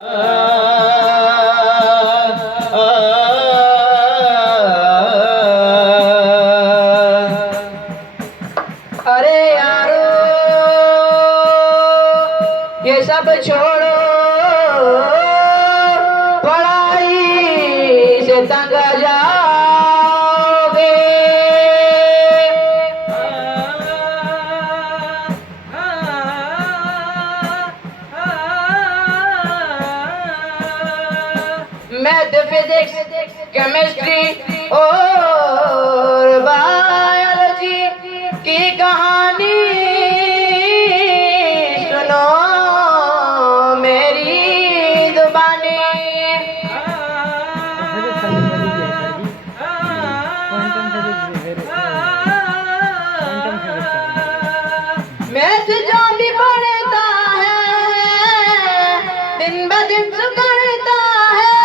अरे यारो ये सब छोड़ो, पढ़ाई से तंग जाओगे। मैथ, फिजिक्स, केमिस्ट्री और बायोलॉजी की कहानी सुनो मेरी जुबानी। मैथ जो भी पढ़ता है दिन ब दिन सुधरता है।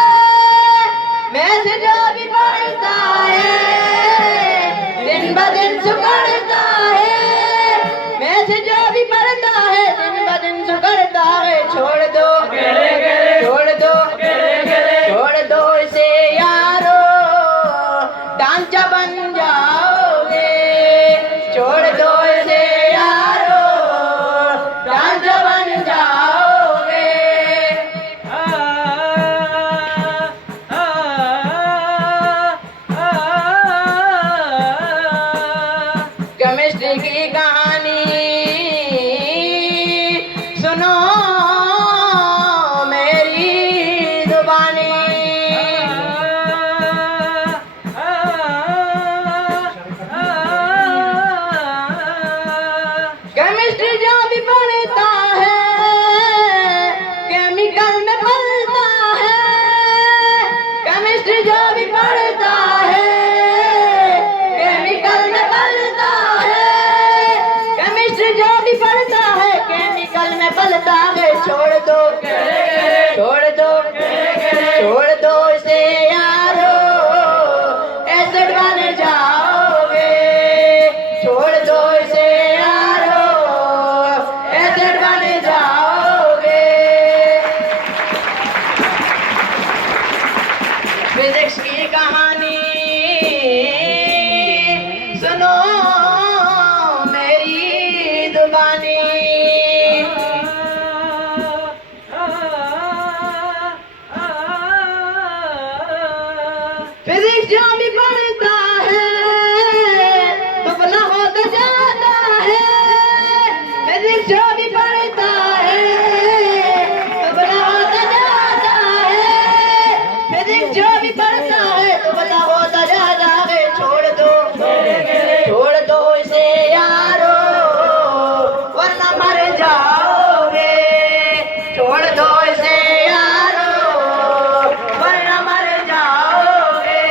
मैथ जो भी पढ़ता है दिन ब दिन सुधरता है। मैथ जो भी पढ़ता है दिन ब दिन सुधरता है। छोड़ दो छोड़ दो छोड़ दो इसे यारो, ढांचा बन जाओगे। छोड़ दो इसे यारो, ढांचा बन जाओगे। केमिस्ट्री की कहानी सुनो मेरी जुबानी। केमिस्ट्री जो भी पढ़ता है केमिकल में पलता है। केमिस्ट्री जो भी पढ़ता है केमिकल में पलता है। केमिस्ट्री जो भी पढ़ता है केमिकल में पलता है। छोड़ दो छोड़ दो छोड़ दो इसे यारो, एसिड बन जाओगे। छोड़ दो इसे यारो, एसिड बन जाओगे। फिजिक्स की कहानी सुनो मेरी जुबानी। फिजिक्स जो भी पढ़ता है दुबला होता जाता है। फिजिक्स जो भी पढ़ता है दुबला होता जाता है। फिजिक्स जो भी पढ़ता है दुबला होता जाता है। छोड़ दो इसे यारो, वरना मर जाओगे। छोड़ दो इसे यारो, वरना मर जाओगे।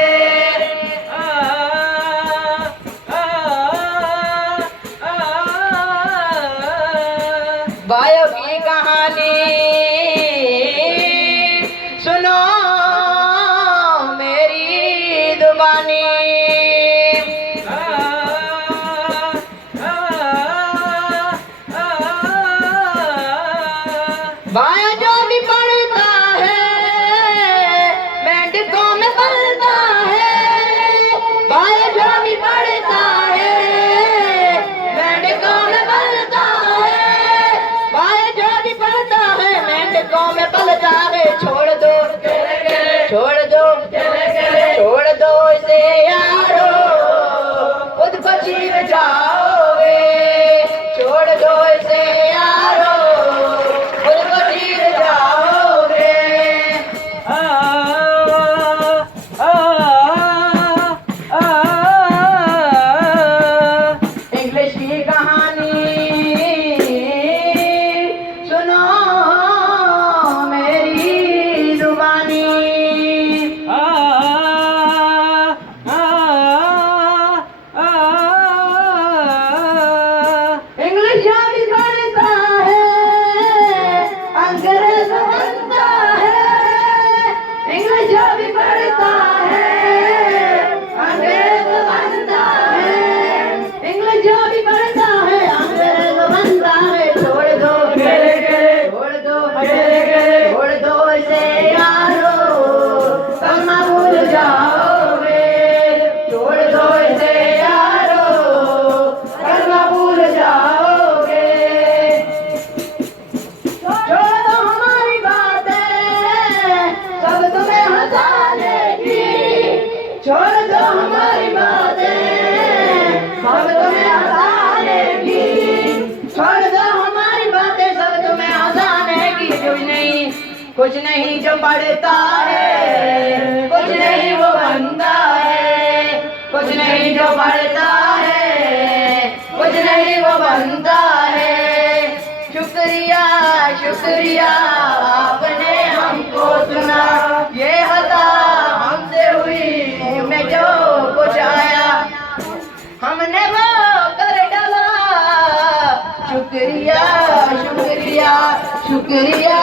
कुछ नहीं जो पढ़ता है, कुछ नहीं वो बनता है, कुछ नहीं जो पढ़ता है, कुछ नहीं वो बनता है। शुक्रिया शुक्रिया आपने हमको सुना, ये हता हमसे हुई में जो कुछ आया हमने वो कर डाला। शुक्रिया शुक्रिया शुक्रिया